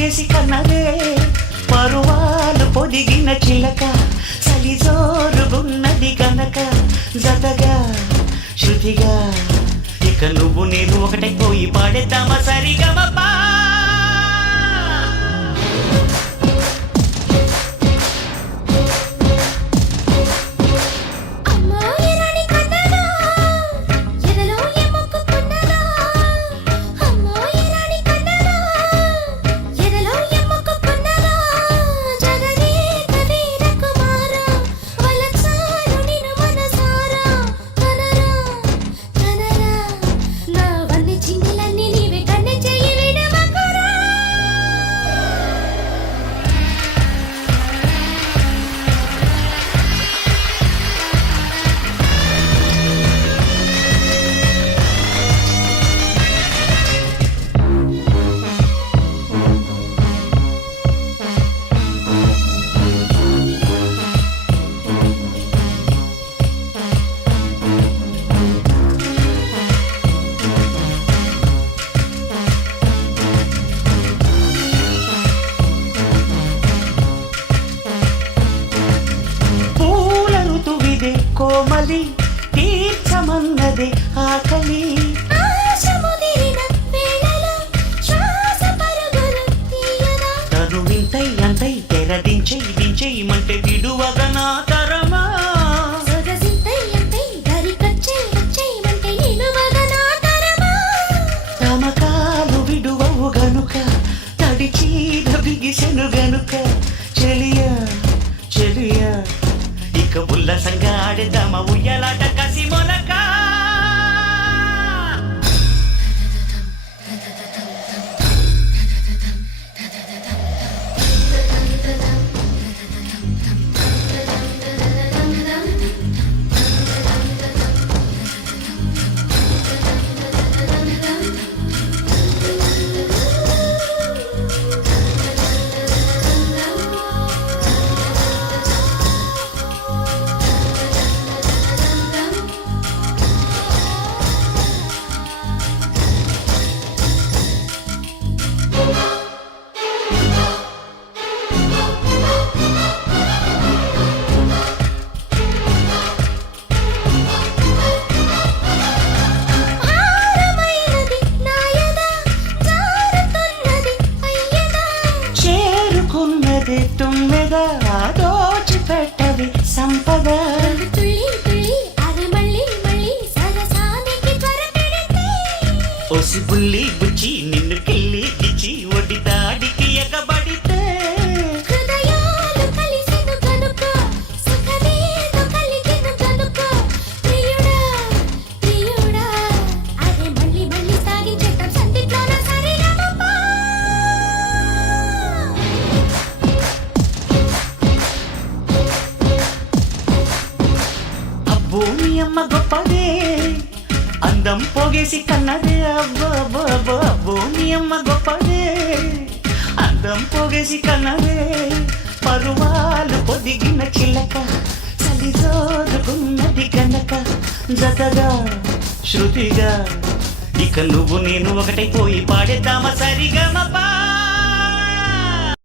పొగేసి కన్నదే పరువాలు పొదిగిన చిలక చలిజోరుగున్నది గనక జతగా శృతిగా ఇక నువ్వు నేను ఒకటే పోయి పాడేద్దామా సరిగమపా కోమలి తీర్చమన్నది ఆకలి తను వింతై అంతై తెరదించేయమంటే విడువగ నా తరమా తమకాలు విడువవు గనుక తడిచీద బిగిసెను గనుక చెలియా చెలియా ఇక ఉల్లాసంగా ఆడేద్దామా ఉయ్యాలాట కసి మొలక తుమ్మెద దోచిపెట్టవి సంపద ఒసి బుల్లి బుచ్చి నిన్ను కిల్లి ఇచ్చి ఒడి దాడికి ఎగబడితే భూమి అమ్మ గొప్పదే అందం పొగేసి కన్నదే అబ్బో భూమి అమ్మ గొప్పదే అందం పొగేసి కన్నదే పరువాలు పొదిగిన చిలక చలిజోరుగున్నది గనక జతగా శృతిగా ఇక నువ్వు నేను ఒకటై పోయి పాడేద్దామా సరిగమపా